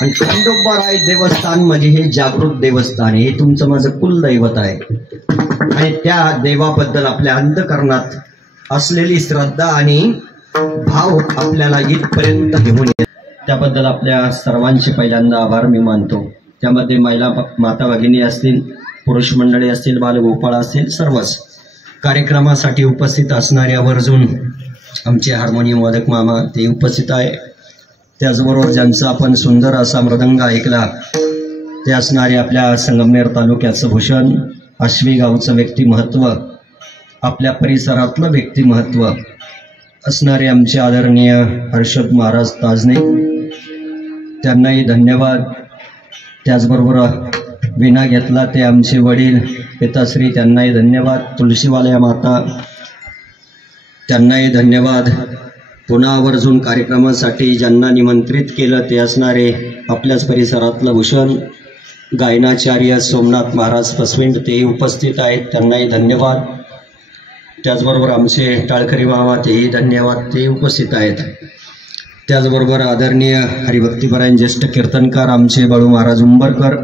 आणि खंडोबाराय देवस्थान म्हणजे हे जागृत देवस्थान आहे, हे तुमचं माझं कुलदैवत आहे. आणि त्या देवाबद्दल आपल्या अंतःकरणात असलेली श्रद्धा आणि भाव आपल्याला इथपर्यंत घेऊन येत, त्याबद्दल आपल्या सर्वांचे पहिल्यांदा आभार मी मानतो. त्यामध्ये महिला माता भगिनी असतील, पुरुष मंडळी असतील, बालगोपाळ असतील, सर्वच कार्यक्रमासाठी उपस्थित असणारे आवर्जून आमचे हार्मोनियम वादक मामा ते उपस्थित आहे. त्याचबरोबर ज्यांचा आपण सुंदर असा मृदंग ऐकला ते असणारे आपल्या संगमनेर तालुक्याचं भूषण, आश्वी गावचं व्यक्तिमत्व, आपल्या परिसरातलं व्यक्तिमत्व असणारे आमचे आदरणीय हर्षद महाराज ताजने, त्यांनाही धन्यवाद. त्याचबरोबर विना घेतला ते आमचे वडील पिताश्री, त्यांनाही धन्यवाद. तुळशीवाल्या माता, त्यांनाही धन्यवाद. पुन्हा आवर्जून कार्यक्रमासाठी ज्यांना निमंत्रित केलं ते असणारे आपल्याच परिसरातलं भूषण गायनाचार्य सोमनाथ महाराज पसविंड, ते उपस्थित आहेत, त्यांनाही धन्यवाद. त्याचबरोबर आमचे टाळकरी मामा, तेही धन्यवाद, ते उपस्थित आहेत. त्याचबरोबर आदरणीय हरिभक्तीपरायण ज्येष्ठ कीर्तनकार आमचे बाळू महाराज उंबरकर,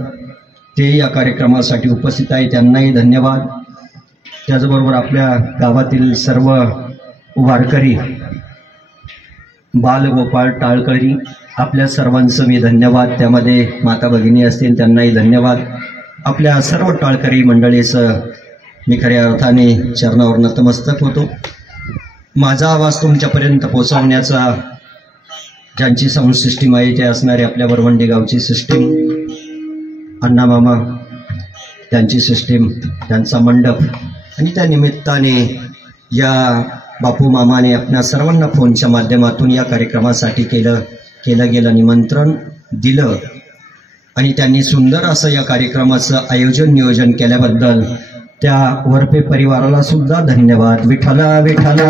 ते या कार्यक्रमासाठी उपस्थित आहे, त्यांनाही धन्यवाद. त्याचबरोबर आपल्या गावातील सर्व वारकरी, बालगोपाळ, टाळकरी, आपल्या सर्वांचं मी धन्यवाद. त्यामध्ये माता भगिनी असतील, त्यांनाही धन्यवाद. आपल्या सर्व टाळकरी मंडळीचं मी खऱ्या अर्थाने चरणावर नतमस्तक होतो. माझा आवाज तुमच्यापर्यंत पोहोचवण्याचा ज्यांची साऊंड सिस्टीम आहे ते असणारे आपल्या वरवंडी गावची सिस्टीम, अण्णा मामा त्यांची सिस्टीम, त्यांचा मंडप, आणि त्या निमित्ताने या बापू मामाने आपल्या सर्वांना फोनच्या माध्यमातून या कार्यक्रमासाठी केलं गेलं निमंत्रण दिलं, आणि त्यांनी सुंदर असं या कार्यक्रमाचं आयोजन नियोजन केल्याबद्दल त्या वरपे परिवाराला सुद्धा धन्यवाद. विठ्ठला विठ्ठला.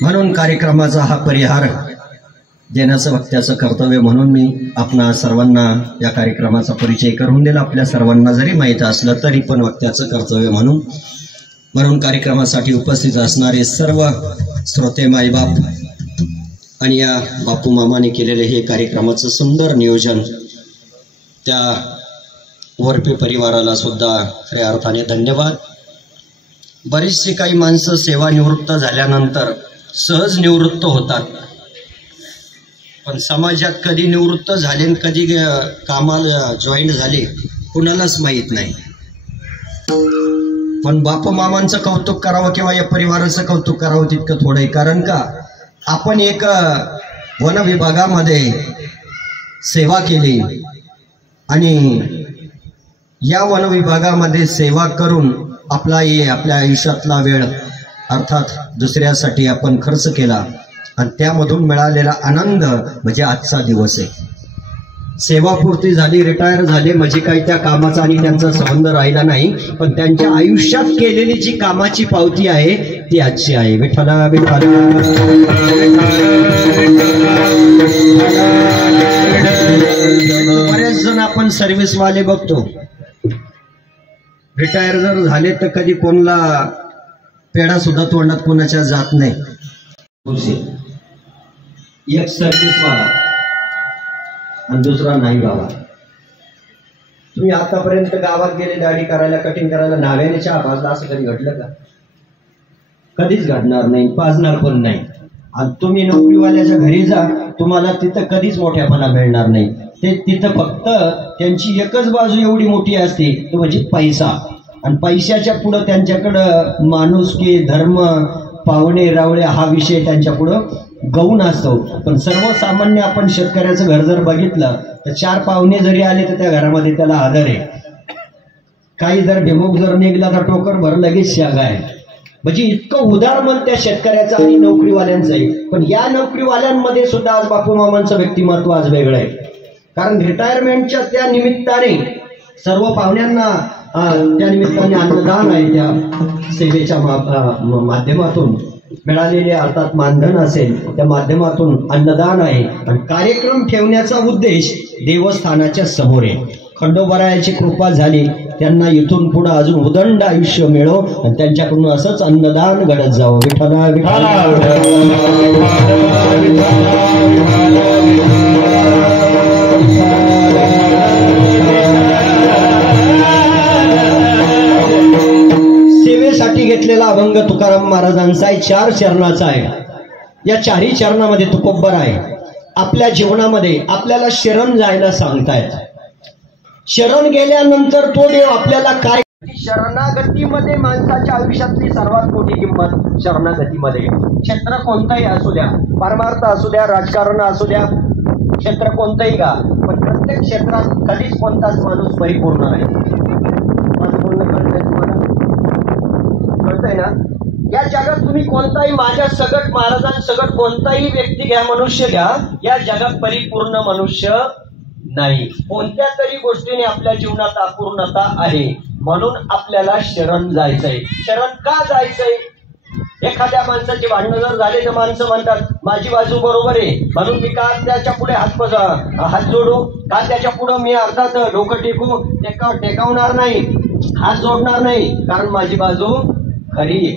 म्हणून कार्यक्रमाचा हा परिहार देण्याचं वक्त्याचं कर्तव्य म्हणून मी आपणा सर्वांना या कार्यक्रमाचा परिचय करून दिला. आपल्या सर्वांना जरी माहीत असलं तरी पण वक्त्याचं कर्तव्य म्हणून कार्यक्रमासाठी उपस्थित असणारे सर्व श्रोते, माईबाप आणि या बापू मामाने केलेले हे कार्यक्रमाचं सुंदर नियोजन, त्या वरपे परिवाराला सुद्धा खऱ्या अर्थाने धन्यवाद. बरीचशी काही माणसं सेवानिवृत्त झाल्यानंतर सहज निवृत्त होतात, पण समाजात कधी निवृत्त झाले आणि कधी कामाला जॉईन झाले कुणालाच माहीत नाही. पण बापू मामांचं कौतुक करावं किंवा या परिवाराचं कौतुक करावं तितकं थोडं आहे. कारण का आपण एक वन विभागामध्ये सेवा केली आणि या वन विभागामध्ये सेवा करून आपल्या आयुष्यातला वेळ अर्थात दुसऱ्यासाठी आपण खर्च केला आणि त्यामधून मिळालेला आनंद म्हणजे आजचा दिवस आहे. सेवापूर्ती झाली, रिटायर झाले म्हणजे काही त्या कामाचा आणि त्यांचा संबंध राहिला नाही, पण त्यांच्या आयुष्यात केलेली जी कामाची पावती आहे ती आजची आहे. विठ्ठला विठ्ठला. बरेच जण आपण सर्व्हिसवाले बघतो, रिटायर जर झाले तर कधी कोणाला पेढा सुद्धा तोंडात कोणाच्या जात नाही. एक सर्व्हिसवाला आणि दुसरा नाही गावात. तुम्ही आतापर्यंत गावात गेले दाढी करायला, कटिंग करायला, नाव्याने चहा पाजला असं कधी घडलं का? कधीच घडणार नाही, पाजणार पण नाही. आणि तुम्ही नोकरीवाल्याच्या घरी जा, तुम्हाला तिथं कधीच मोठ्यापणा मिळणार नाही. ते तिथं फक्त त्यांची एकच बाजू एवढी मोठी असते, तो म्हणजे पैसा. आणि पैशाच्या पुढं त्यांच्याकडं माणुसकी, धर्म, पाहुणे रावळे हा विषय त्यांच्या पुढं गौण असतो. पण सर्वसामान्य आपण शेतकऱ्याचं घर जर बघितलं तर 4 पाहुणे जरी आले तर त्या घरामध्ये त्याला आदर आहे. काही जर ढिमूक जर निघला तर टोकर भर लगेच शागा आहे. म्हणजे इतकं उदार मन त्या शेतकऱ्याचं आणि नोकरीवाल्यांचं आहे. पण या नोकरीवाल्यांमध्ये सुद्धा आज बापू मामांचं व्यक्तिमत्व आज वेगळं आहे. कारण रिटायरमेंटच्या त्या निमित्ताने सर्व पाहुण्यांना त्या निमित्ताने अन्नदान आहे, त्या सेवेच्या माध्यमातून मिळालेले अर्थात मानधन असेल त्या माध्यमातून अन्नदान आहे. आणि कार्यक्रम ठेवण्याचा उद्देश देवस्थानाच्या समोर आहे. खंडोबारायाची कृपा झाली, त्यांना इथून पुढे अजून उदंड आयुष्य मिळो आणि त्यांच्याकडून असंच अन्नदान घडत जावं. विठ्ठला विठ्ठला. सेवेसाठी घेतलेला अभंग तुकाराम महाराजांचा आहे, 4 चरणाचा आहे. या 4ही चरणामध्ये तुकोबर आहे. आपल्या जीवनामध्ये आपल्याला शरण जायला सांगतायत. शरण गेल्यानंतर तो देव आपल्याला काय, शरणागतीमध्ये माणसाच्या आयुष्यातली सर्वात मोठी किंमत शरणागतीमध्ये. क्षेत्र कोणतंही असू द्या, परमार्थ असू द्या, राजकारण असू द्या, क्षेत्र कोणतंही का, पण प्रत्येक क्षेत्रात कधीच कोणताच माणूस परिपूर्ण नाही. कळतंय ना? या जगात तुम्ही कोणताही, माझ्या सगट महाराजांसगट कोणताही व्यक्ती घ्या, मनुष्य घ्या, या जगात परिपूर्ण मनुष्य नाही. कोणत्या तरी गोष्टीने आपल्या जीवनात अपूर्णता आहे. म्हणून आपल्याला शरण जायचंय. शरण का जायचंय? एखाद्या माणसाची भांडणं जर झाले तर माणसं म्हणतात माझी बाजू बरोबर आहे, म्हणून मी का त्याच्या पुढे हात जोडू, का त्याच्या पुढे मी अर्थात डोकं टेकू, टेकावणार नाही, हात जोडणार नाही, कारण माझी बाजू खरी आहे.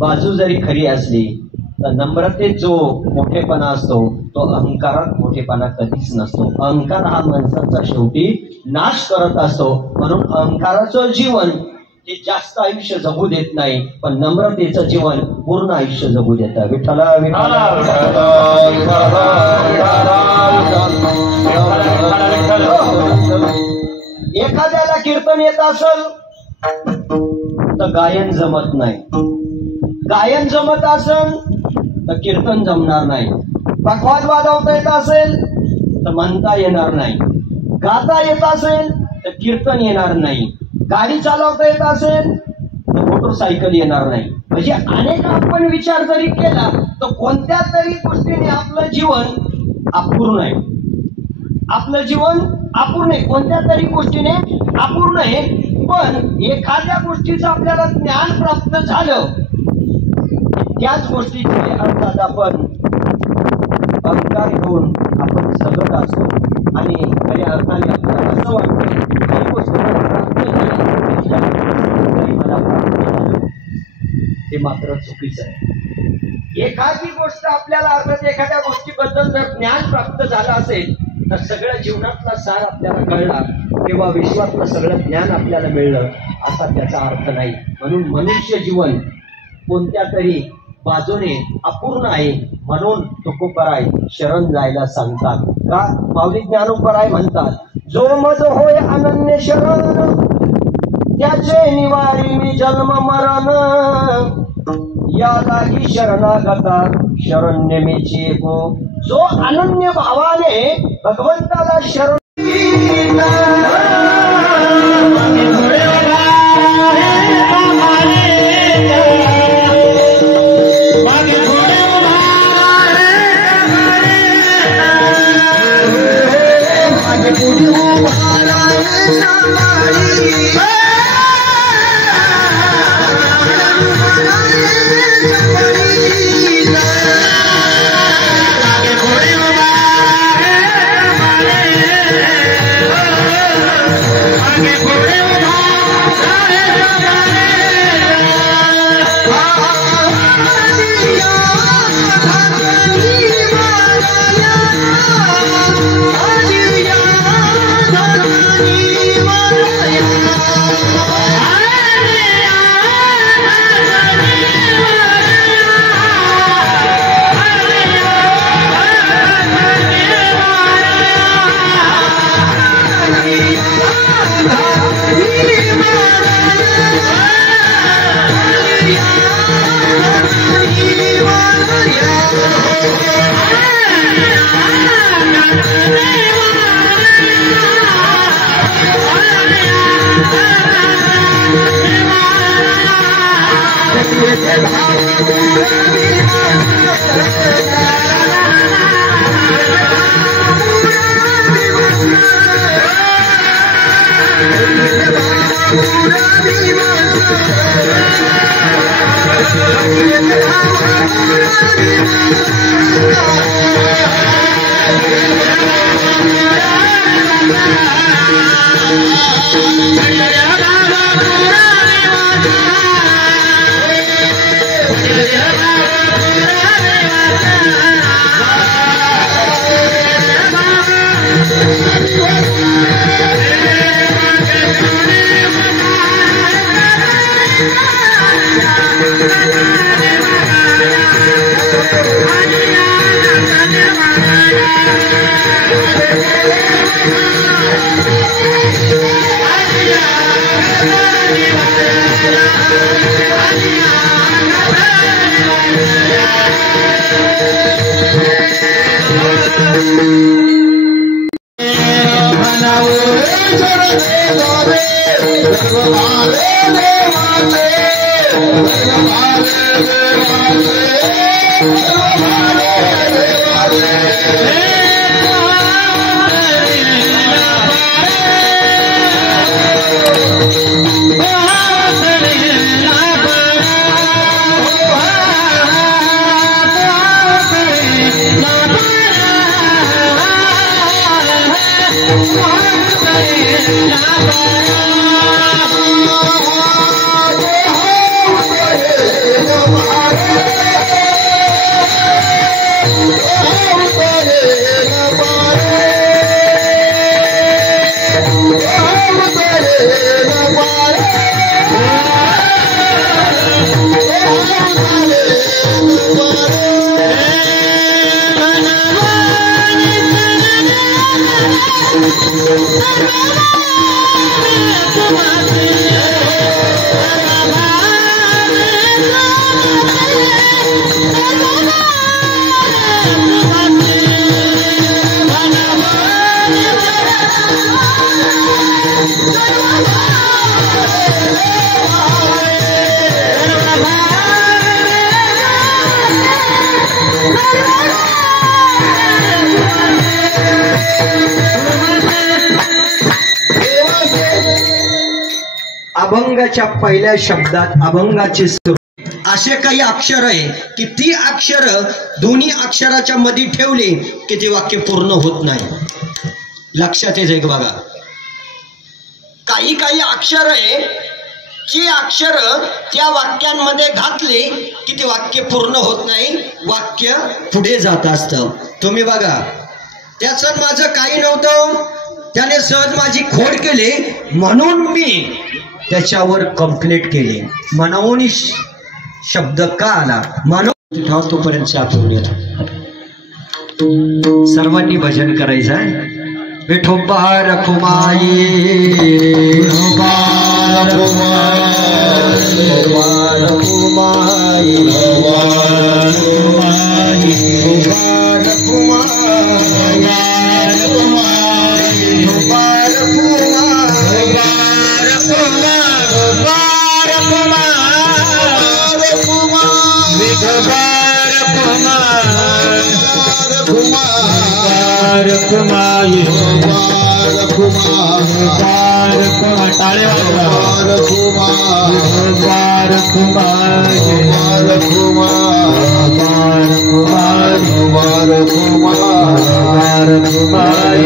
बाजू जरी खरी असली तर नम्रतेत जो मोठेपणा असतो तो अहंकारात मोठेपणा कधीच नसतो. अहंकार हा माणसाचा शेवटी नाश करत असतो. म्हणून अहंकाराचं जीवन ते जास्त आयुष्य जगू देत नाही, पण नम्रतेचं जीवन पूर्ण आयुष्य जगू देतं. विठ्ठला विठ्ठला. एखाद्याला कीर्तन येत असेल तर गायन जमत नाही, गायन जमत असेल तर कीर्तन जमणार नाही, पखवाज वाजवता येत असेल तर म्हणता येणार नाही, गाता येत असेल तर कीर्तन येणार नाही, गाडी चालवता येत असेल तर मोटरसायकल येणार नाही. म्हणजे अनेक आपण विचार जरी केला तर कोणत्या तरी गोष्टीने आपलं जीवन अपूर्ण आहे. आपलं जीवन अपूर्ण आहे, कोणत्या तरी गोष्टीने अपूर्ण आहे. पण एखाद्या गोष्टीचं आपल्याला ज्ञान प्राप्त झालं, त्याच गोष्टीचे अर्थात आपण अहंकार घेऊन आपण सगळं असतो आणि खऱ्या अर्थाने आपल्याला असं वाटतं ही गोष्ट मला प्राप्त झालं, ते मात्र चुकीचं आहे. एखादी गोष्ट आपल्याला अर्थात एखाद्या गोष्टीबद्दल जर ज्ञान प्राप्त झालं असेल तर सगळ्या जीवनातला सार आपल्याला कळला किंवा विश्वातलं सगळं ज्ञान आपल्याला मिळलं असा त्याचा अर्थ नाही. म्हणून मनुष्य जीवन कोणत्या तरी बाजूने अपूर्ण आहे. म्हणून तुकोबराय शरण जायला सांगतात. का? माऊली ज्ञानोबराय म्हणतात, जो मज होय अनन्य शरण त्याचे निवारी मी जन्म मरण, यालाही शरणागता शरण्य मेची को. जो अनन्य भावाने भगवंताला शरण अभंगाच्या पहिल्या शब्दात अभंगाचे असे काही अक्षर आहे की ती अक्षर दोन्ही अक्षराच्या मध्ये ठेवली की ते वाक्य पूर्ण होत नाही। लक्षात येते का बघा, काही काही अक्षर आहे जी अक्षर त्या वाक्यांमध्ये घातली की ते वाक्य पूर्ण होत नाही, वाक्य पुढे जात असतं। तुम्ही बघा, त्याचं माझं काही नव्हतं, त्याने सहज माझी खोड केली म्हणून मी त्याच्यावर कंप्लीट केली। म्हणून शब्द का आला म्हणून तोपर्यंत आपण सर्वांनी भजन करायचं आहे। विठोबा रखुमाई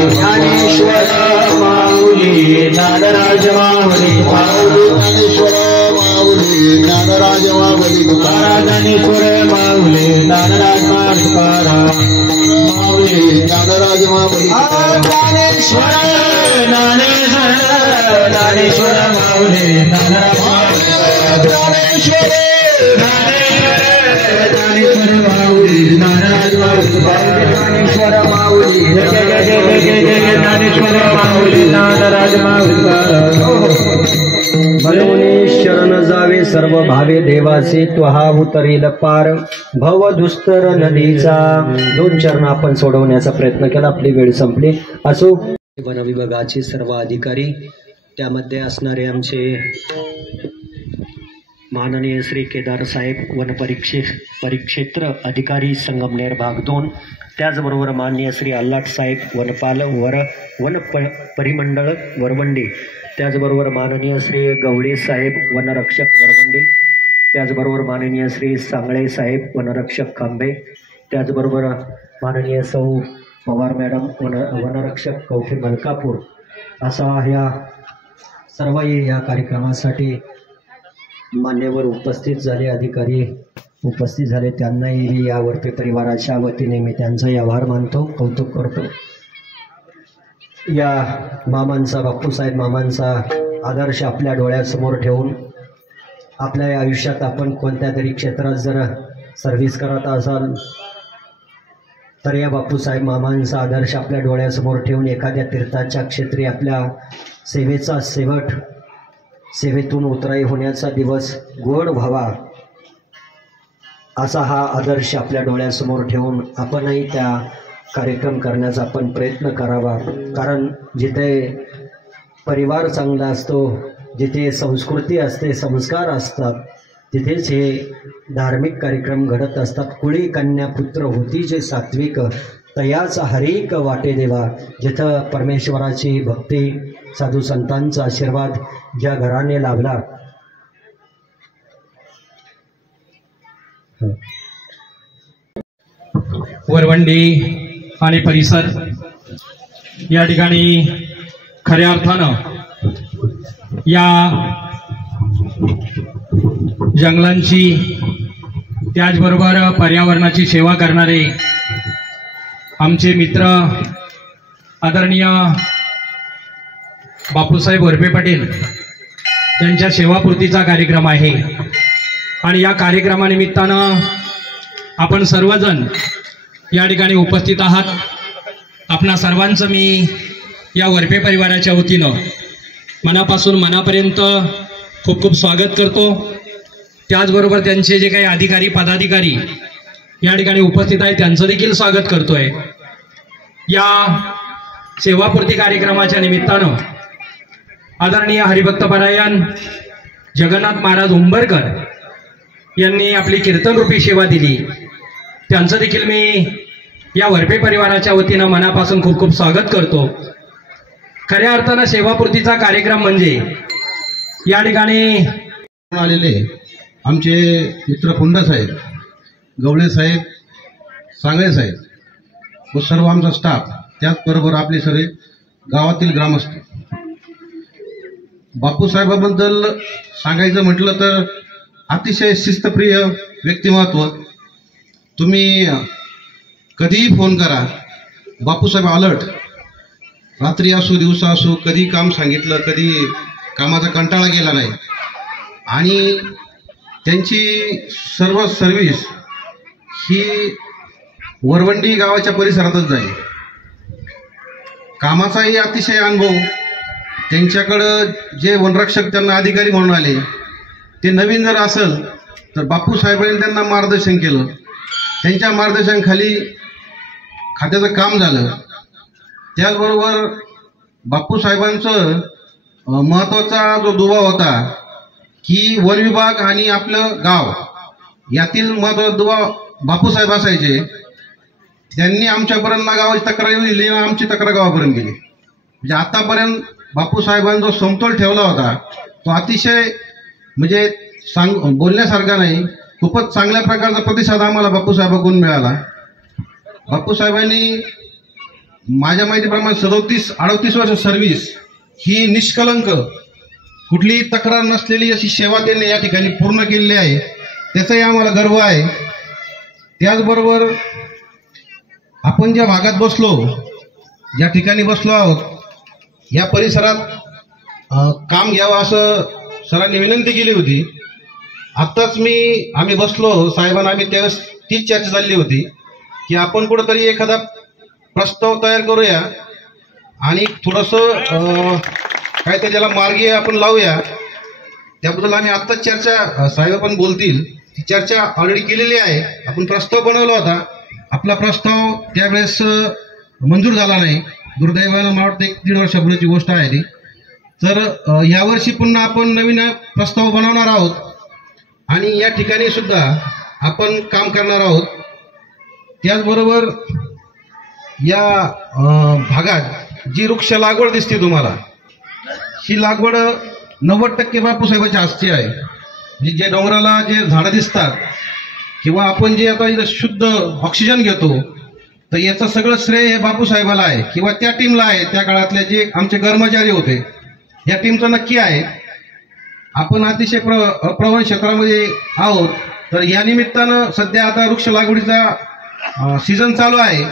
ज्ञानेश्वर माऊली नादराज माऊली ज्ञानराज माऊली ज्ञानेश्वर माऊली नादराज माऊली ज्ञानराज माऊली ज्ञानेश्वर ज्ञानेश्वर माऊली नादराज ज्ञानेश्वर ज्ञानेश्वर माऊली नादराज ज्ञानेश्वर माऊली ज्ञानेश्वर माऊली नादराज म्हणून शरण जावे सर्व भावे देवाचे, त्वहा उतरील पार भव दुस्तर नदीचा। दोन चरण आपण सोडवण्याचा प्रयत्न केला, आपली वेळ संपली। असो, वन विभागाचे सर्व अधिकारी, त्यामध्ये असणारे आमचे माननीय श्री केदार साहेब वन परिक्षेत्र अधिकारी संगमनेर भाग 2, त्याचबरोबर माननीय श्री अल्लाट साहेब वनपाल वन परिमंडळ वरवंडी, त्याचबरोबर माननीय श्री गवळे साहेब वनरक्षक वरवंडी, त्याचबरोबर माननीय श्री सांगळे साहेब वनरक्षक खांबे, त्याचबरोबर माननीय सौ पवार मॅडम वनरक्षक कवठे मलकापूर, असा ह्या सर्वही या कार्यक्रमासाठी मान्यवर उपस्थित झाले, अधिकारी उपस्थित झाले, त्यांनाही मी या वरपे परिवाराच्या वतीने मी त्यांचाही आभार मानतो, कौतुक करतो. या मामांचा, बापूसाहेब मामांचा आदर्श आपल्या डोळ्यासमोर ठेवून आपल्या आयुष्यात आपण कोणत्या तरी क्षेत्रात जर सर्व्हिस करत असाल तर या बापूसाहेब मामांचा आदर्श आपल्या डोळ्यासमोर ठेवून एखाद्या तीर्थाच्या क्षेत्री आपल्या सेवेचा सेवेतून उतराई होण्याचा दिवस गोड व्हावा, असा हा आदर्श आपल्या डोळ्यासमोर ठेवून आपणही त्या कार्यक्रम करण्याचा आपण प्रयत्न करावा. कारण जिथे परिवार चांगला असतो, जिथे संस्कृती असते, संस्कार असतात, तिथेच हे धार्मिक कार्यक्रम घडत असतात. कुळी कन्या पुत्र होती जे सात्विक, तयाचा हरिक वाटे देवा. जिथं परमेश्वराची भक्ती, साधू संतांचा आशीर्वाद ज्या घराने लाभला, वरवंडी आणि परिसर या ठिकाणी खऱ्या अर्थानं या जंगलांची त्याचबरोबर पर्यावरणाची सेवा करणारे आमचे मित्र आदरणीय बापूसाहेब वरपे पाटील यांच्या सेवापूर्तीचा कार्यक्रम आहे. आणि या कार्यक्रमानिमित्तानं आपण सर्वजण या ठिकाणी उपस्थित आहात. आपणा सर्वांचं मी या वरपे परिवाराच्या वतीनं मनापासून मनापर्यंत खूप खूप स्वागत करतो. त्याचबरोबर त्यांचे जे काही अधिकारी पदाधिकारी या ठिकाणी उपस्थित आहेत त्यांचं देखील स्वागत करतोय. या सेवापूर्ती कार्यक्रमाच्या निमित्तानं आदरणीय हरिभक्तपरायण जगन्नाथ महाराज उंबरकर यांनी आपली कीर्तनरूपी सेवा दिली, त्यांचं देखील मी या वरपे परिवाराच्या वतीनं मनापासून खूप खूप स्वागत करतो. खऱ्या अर्थानं सेवापूर्तीचा कार्यक्रम म्हणजे या ठिकाणी आलेले आमचे मित्र पुंडा साहेब, गवळे साहेब, सांगळे साहेब व सर्व आमचा स्टाफ, त्याचबरोबर आपले सर्व गावातील ग्रामस्थ. बापूसाहेबाबद्दल सांगायचं म्हटलं तर अतिशय शिस्तप्रिय व्यक्तिमत्व. तुम्ही कधीही फोन करा, बापूसाहेब अलर्ट. रात्री असो दिवसा असो, कधी काम सांगितलं, कधी कामाचा कंटाळा गेला नाही. आणि त्यांची सर्व सर्व्हिस ही वरवंडी गावाच्या परिसरातच जाईल. कामाचाही अतिशय अनुभव. त्यांच्याकडं जे वनरक्षक त्यांना अधिकारी म्हणून आले ते नवीन जर असेल तर बापूसाहेबांनी त्यांना मार्गदर्शन केलं. त्यांच्या मार्गदर्शनाखाली खात्याचं काम झालं. त्याचबरोबर बापूसाहेबांचं महत्त्वाचा जो दुवा होता की वन विभाग आणि आपलं गाव यातील महत्त्वाचा दुवा बापूसाहेब असायचे. त्यांनी आमच्यापर्यंत गावाची तक्रार दिली आणि आमची तक्रार गावापर्यंत गेली. म्हणजे आतापर्यंत बापूसाहेबांनी जो समतोल ठेवला होता तो अतिशय म्हणजे बोलण्यासारखा नाही. खूपच चांगल्या प्रकारचा प्रतिसाद आम्हाला बापूसाहेबांकडून मिळाला. बापूसाहेबांनी माझ्या माहितीप्रमाणे 37-38 वर्ष सर्व्हिस ही निष्कलंक, कुठलीही तक्रार नसलेली अशी सेवा त्यांनी या ठिकाणी पूर्ण केलेली आहे. त्याचाही आम्हाला गर्व आहे. त्याचबरोबर आपण ज्या भागात बसलो, ज्या ठिकाणी बसलो आहोत, या परिसरात काम घ्यावं असं सरांनी विनंती केली होती. आत्ताच आम्ही बसलो साहेबांना, आम्ही त्यावेळेस तीच चर्चा चालली होती की आपण कुठंतरी एखादा प्रस्ताव तयार करूया आणि थोडंसं काहीतरी त्याला मार्गी आपण लावूया. त्याबद्दल आम्ही आत्ताच चर्चा, साहेब पण बोलतील, ती चर्चा ऑलरेडी केलेली आहे. आपण प्रस्ताव बनवला होता. आपला प्रस्ताव त्यावेळेस मंजूर झाला नाही. दुर्दैवानं मला वाटतं 1-1.5 वर्षापूर्वीची गोष्ट आहे ती. तर यावर्षी पुन्हा आपण नवीन प्रस्ताव बनवणार आहोत आणि या ठिकाणी सुद्धा आपण काम करणार आहोत. त्याचबरोबर या भागात जी वृक्ष लागवड दिसते तुम्हाला, ही लागवड 90% बापूसाहेबांच्या हस्ते आहे. जे डोंगराला जे झाडं दिसतात किंवा आपण जे आता इथं शुद्ध ऑक्सिजन घेतो, तर याचं सगळं श्रेय हे बापूसाहेबाला आहे किंवा त्या टीमला आहे. त्या काळातले जे आमचे कर्मचारी होते या टीमचं नक्की आहे. आपण अतिशय प्रवण क्षेत्रामध्ये आहोत, तर या निमित्तानं सध्या आता वृक्ष लागवडीचा सीझन चालू आहे.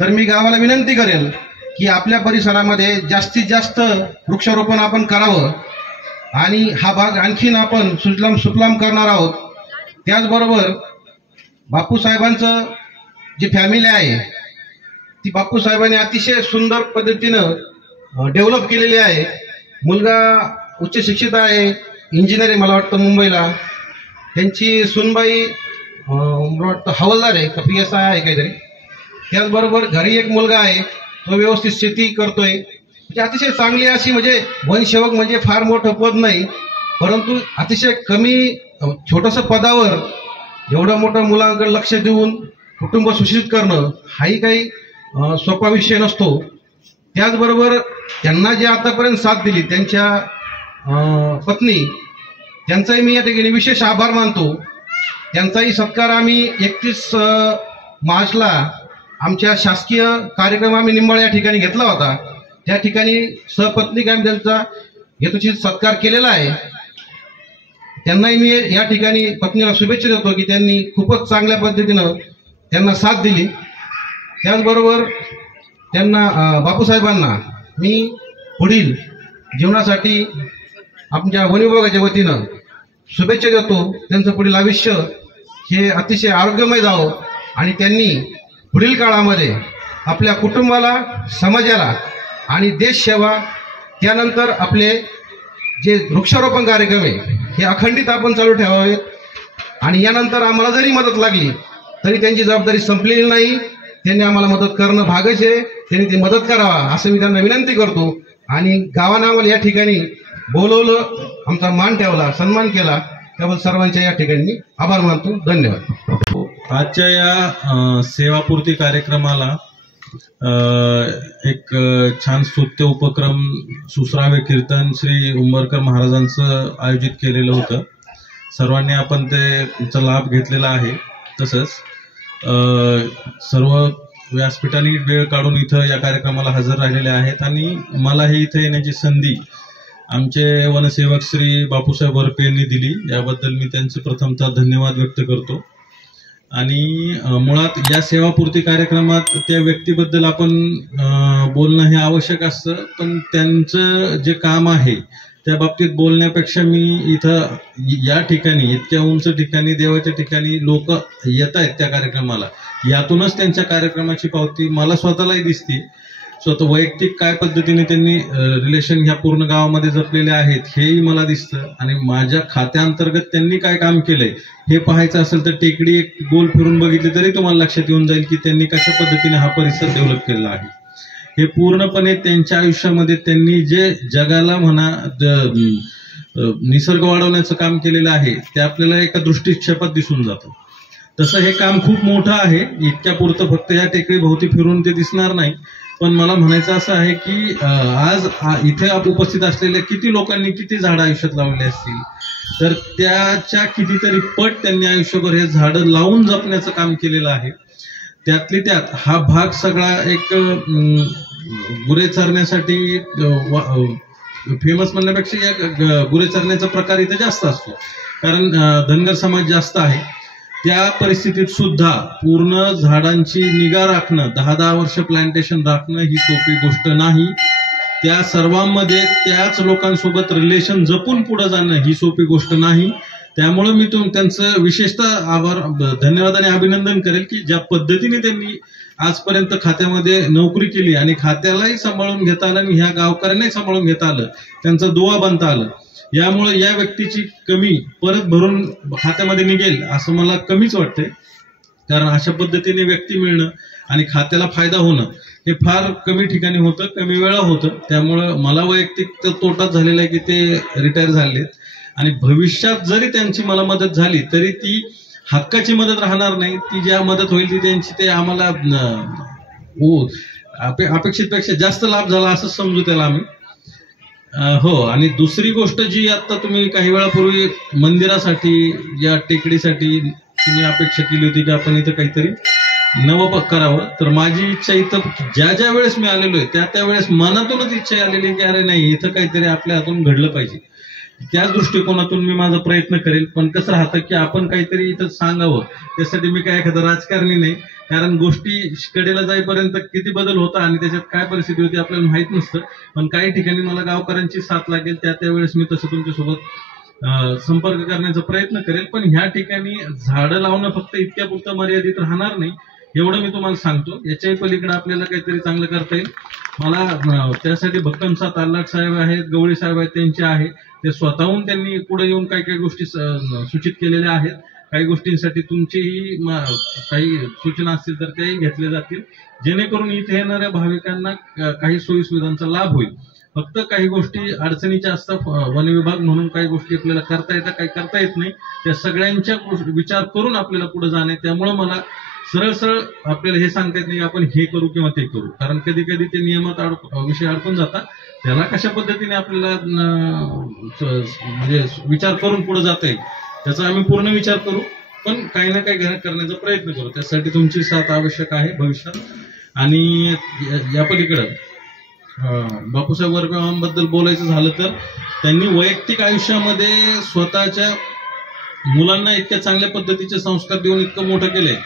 तर मी गावाला विनंती करेल की आपल्या परिसरामध्ये जास्तीत जास्त वृक्षारोपण आपण करावं आणि हा भाग आणखीन आपण सुजलाम सुफलाम करणार आहोत. त्याचबरोबर बापूसाहेबांचं जी फॅमिली आहे ती बापूसाहेबांनी अतिशय सुंदर पद्धतीनं डेव्हलप केलेली आहे. मुलगा उच्च शिक्षित आहे, इंजिनियर आहे मला वाटतं मुंबईला. त्यांची सुनबाई मला वाटतं हवालदार आहे का PSI आहे काहीतरी. त्याचबरोबर घरी एक मुलगा आहे, तो व्यवस्थित शेती करतोय. म्हणजे अतिशय चांगली अशी, म्हणजे वनसेवक म्हणजे फार मोठं पद नाही, परंतु अतिशय कमी छोटंसं पदावर एवढं मोठं मुलांकडे लक्ष देऊन कुटुंब सुशिक्षित करणं हाही काही सोपा विषय नसतो. त्याचबरोबर त्यांना जे आतापर्यंत साथ दिली त्यांच्या पत्नी, त्यांचाही मी या ठिकाणी विशेष आभार मानतो. त्यांचाही सत्कार आम्ही 31 मार्चला आमच्या शासकीय कार्यक्रम आम्ही निंबाळ या ठिकाणी घेतला होता. त्या ठिकाणी सहपत्नीक आम्ही त्यांचा यथोचित सत्कार केलेला आहे. त्यांनाही मी या ठिकाणी पत्नीला शुभेच्छा देतो की त्यांनी खूपच चांगल्या पद्धतीनं त्यांना साथ दिली. त्याचबरोबर त्यांना बापूसाहेबांना मी पुढील जीवनासाठी आमच्या वन विभागाच्या वतीनं शुभेच्छा देतो. त्यांचं पुढील आयुष्य हे अतिशय आरोग्यमय जावं आणि त्यांनी पुढील काळामध्ये आपल्या कुटुंबाला, समाजाला आणि देश सेवा, त्यानंतर आपले जे वृक्षारोपण कार्यक्रम आहे हे अखंडित आपण चालू ठेवावे. आणि यानंतर आम्हाला जरी मदत लागली तरी त्यांची जबाबदारी संपलेली नाही. त्यांनी आम्हाला मदत करणं भागच आहे, त्यांनी ती मदत करावा असं मी त्यांना विनंती करतो. आणि गावानं आम्हाला या ठिकाणी बोलवलं, आमचा मान ठेवला, सन्मान केला, त्याबद्दल सर्वांच्या या ठिकाणी मी आभार मानतो. धन्यवाद. आजच्या या सेवापूर्ती कार्यक्रमाला एक छान स्तुत्य उपक्रम सुश्राव्य कीर्तन श्री उंबरकर महाराजांचं आयोजित केलेलं होतं. सर्वांनी आपण त्याचा लाभ घेतलेला आहे. तसंच सर्व व्यासपीठांनी वेळ काढून इथं या कार्यक्रमाला हजर राहिलेले आहेत आणि मला हे इथं येण्याची संधी आमचे वनसेवक श्री बापूसाहेब वरपे यांनी दिली. याबद्दल मी त्यांचे प्रथमतः धन्यवाद व्यक्त करतो. आणि मुळात या सेवापूर्ती कार्यक्रमात त्या व्यक्तीबद्दल आपण बोलणं हे आवश्यक असतं, पण त्यांचं जे काम आहे त्या बाबतीत बोलण्यापेक्षा मी इथं या ठिकाणी इतक्या उंच ठिकाणी देवाच्या ठिकाणी लोक येत आहेत त्या कार्यक्रमाला, यातूनच त्यांच्या कार्यक्रमाची पावती मला स्वतःलाही दिसते. स्वतः वैयक्तिक काय पद्धतीने त्यांनी रिलेशन ह्या पूर्ण गावामध्ये जपलेले आहेत हेही मला दिसतं. आणि माझ्या खात्याअंतर्गत त्यांनी काय काम केलंय हे पाहायचं असेल तर टेकडी एक गोल फिरून बघितली तरी तुम्हाला लक्षात येऊन जाईल की त्यांनी कशा पद्धतीने हा परिसर डेव्हलप केलेला आहे. हे पूर्णपणे त्यांच्या आयुष्यामध्ये त्यांनी जे जगाला म्हणा निसर्ग वाढवण्याचं काम केलेलं आहे ते आपल्याला एका दृष्टिक्षेपात दिसून जातं. तसं हे काम खूप मोठं आहे. इतक्या पुरतं फक्त या टेकडी भोवती फिरून ते दिसणार नाही. पण मला म्हणायचं असं आहे की आज इथे उपस्थित असलेल्या किती लोकांनी किती झाडं आयुष्यात लावली असतील, तर त्याच्या कितीतरी पट त्यांनी आयुष्यभर हे झाडं लावून जपण्याचं काम केलेलं आहे. त्यातली त्यात हा भाग सगळा एक गुरे चरण्यासाठी फेमस म्हणण्यापेक्षा या गुरे चरण्याचा प्रकार इथे जास्त असतो, कारण धनगर समाज जास्त आहे. त्या परिस्थितीत सुद्धा पूर्ण झाडांची निगा राखणं, 10-10 वर्ष प्लांटेशन राखणं ही सोपी गोष्ट नाही. त्या सर्वांमध्ये त्याच लोकांसोबत रिलेशन जपून पुढे जाणं ही सोपी गोष्ट नाही. त्यामुळे मी त्यांचं विशेषतः आभार, धन्यवाद आणि अभिनंदन करेल की ज्या पद्धतीने त्यांनी आजपर्यंत खात्यामध्ये नोकरी केली आणि खात्यालाही सांभाळून घेता आलं आणि ह्या गावकऱ्यांनाही सांभाळून घेता आलं, त्यांचा दुवा बनता आलं. यामुळे या व्यक्तीची कमी परत भरून खात्यामध्ये निघेल असं मला कमीच वाटते. कारण अशा पद्धतीने व्यक्ती मिळणं आणि खात्याला फायदा होणं हे फार कमी ठिकाणी होतं, कमी वेळा होतं. त्यामुळं मला वैयक्तिक तोटाच झालेला आहे की ते रिटायर झालेत आणि भविष्यात जरी त्यांची मला मदत झाली तरी ती हक्काची मदत राहणार नाही. ती ज्या मदत होईल ती त्यांची ते आम्हाला अपेक्षितपेक्षा जास्त लाभ झाला असं समजू त्याला आम्ही. हो, आणि दुसरी गोष्ट जी आता तुम्ही काही वेळापूर्वी मंदिरासाठी या टेकडीसाठी तुम्ही अपेक्षा केली होती की आपण इथं काहीतरी नवं करावं, तर माझी इच्छा इथं ज्या ज्या वेळेस मी आलेलो आहे त्या वेळेस मनातूनच इच्छा आलेली की अरे नाही, इथं काहीतरी आपल्या हातून घडलं पाहिजे. त्या दृष्टिकोनातून मी माझा प्रयत्न करेल. पण कसं राहतं की आपण काहीतरी इथं सांगावं, त्यासाठी मी काय एखादं राजकारणी नाही, कारण गोष्टी कडेला जाईपर्यंत किती बदल होता आणि त्याच्यात काय परिस्थिती होती आपल्याला माहित नसतं. पण काही ठिकाणी मला गावकऱ्यांची साथ लागेल, त्यावेळेस मी तसं तुमच्यासोबत संपर्क करण्याचा प्रयत्न करेल. पण ह्या ठिकाणी झाडं लावणं फक्त इतक्या पुरतं मर्यादित राहणार नाही, एवढं मी तुम्हाला सांगतो. याच्याही पलीकडे आपल्याला काहीतरी चांगलं करता येईल. मला त्यासाठी भक्कमसा ताल्लाट साहेब आहेत, गवळी साहेब आहेत, त्यांचे आहे, ते स्वतःहून त्यांनी पुढे येऊन काही काही गोष्टी सूचित केलेल्या आहेत. काही गोष्टींसाठी तुमचीही काही सूचना असतील तर त्याही घेतल्या जातील, जेणेकरून इथे येणाऱ्या भाविकांना काही सोयी सुविधांचा लाभ होईल. फक्त काही गोष्टी अडचणीच्या असतात, वन विभाग म्हणून काही गोष्टी आपल्याला करता येतात, काही करता येत नाही. त्या सगळ्यांच्या विचार करून आपल्याला पुढे जाणे. त्यामुळे मला सरळ सरळ आपल्याला हे सांगता येत नाही आपण हे करू किंवा ते करू, कारण कधी कधी ते नियमात विषय अडकून जातात. त्याला कशा पद्धतीने आपल्याला म्हणजे विचार करून पुढे जाता येईल त्याचा आम्ही पूर्ण विचार करू. पण काही ना काही करण्याचा प्रयत्न करू. त्यासाठी तुमची साथ आवश्यक आहे भविष्यात. आणि या पलीकडं बापूसाहेब वर्पेबद्दल बोलायचं झालं तर त्यांनी वैयक्तिक आयुष्यामध्ये स्वतःच्या मुलांना इतक्या चांगल्या पद्धतीचे संस्कार देऊन इतकं मोठं केलंय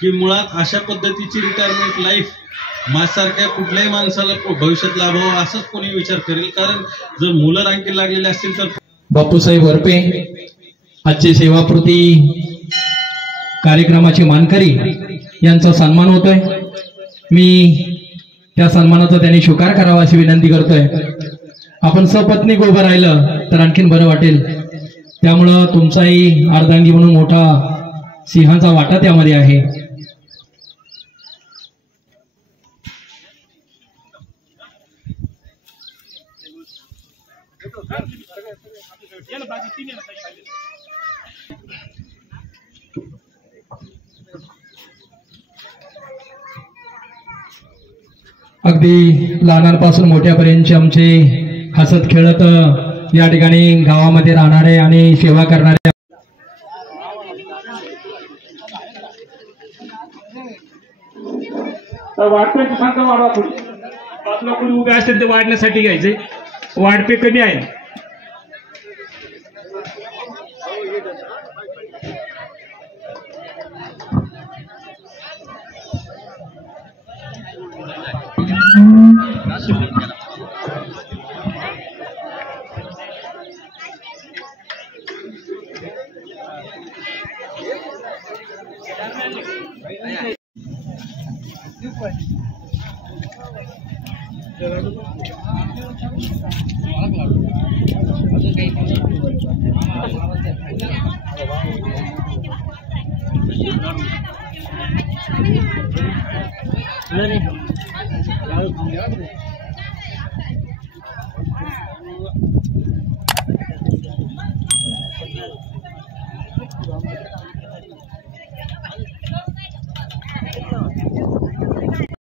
की मुळात अशा पद्धतीची रिटायरमेंट लाईफ माझ्यासारख्या कुठल्याही माणसाला भविष्यात लाभावं असंच कोणी विचार करेल. कारण जर मुलं रांगी लागलेली असतील तर बापूसाहेब वरपे आजचे सेवापूर्ती कार्यक्रमाचे मानकरी यांचा सन्मान होतोय. मी त्या सन्मानाचा त्यांनी स्वीकार करावा अशी विनंती करतोय. आपण सपत्नीक उभं राहिलं तर आणखीन बरं वाटेल. त्यामुळं तुमचाही अर्धांगी म्हणून मोठा सिंहाचा वाटा त्यामध्ये आहे. अगदी लहानांपासून मोठ्यापर्यंत आमचे हसत खेळत या ठिकाणी गावामध्ये राहणारे आणि सेवा करणारे वाढप्याची संख्या वाढवा. पुढे बाजूला कोणी उभे असतील ते वाढण्यासाठी घ्यायचे. वाढपे कमी आहे.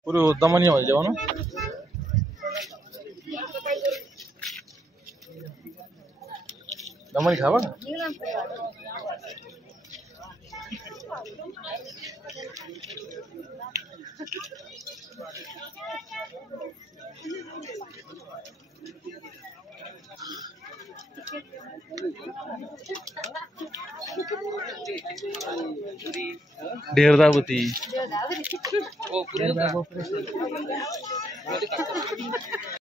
পুরো দামানি হয়ে যাবো না দামানি খাবা ढेरदावती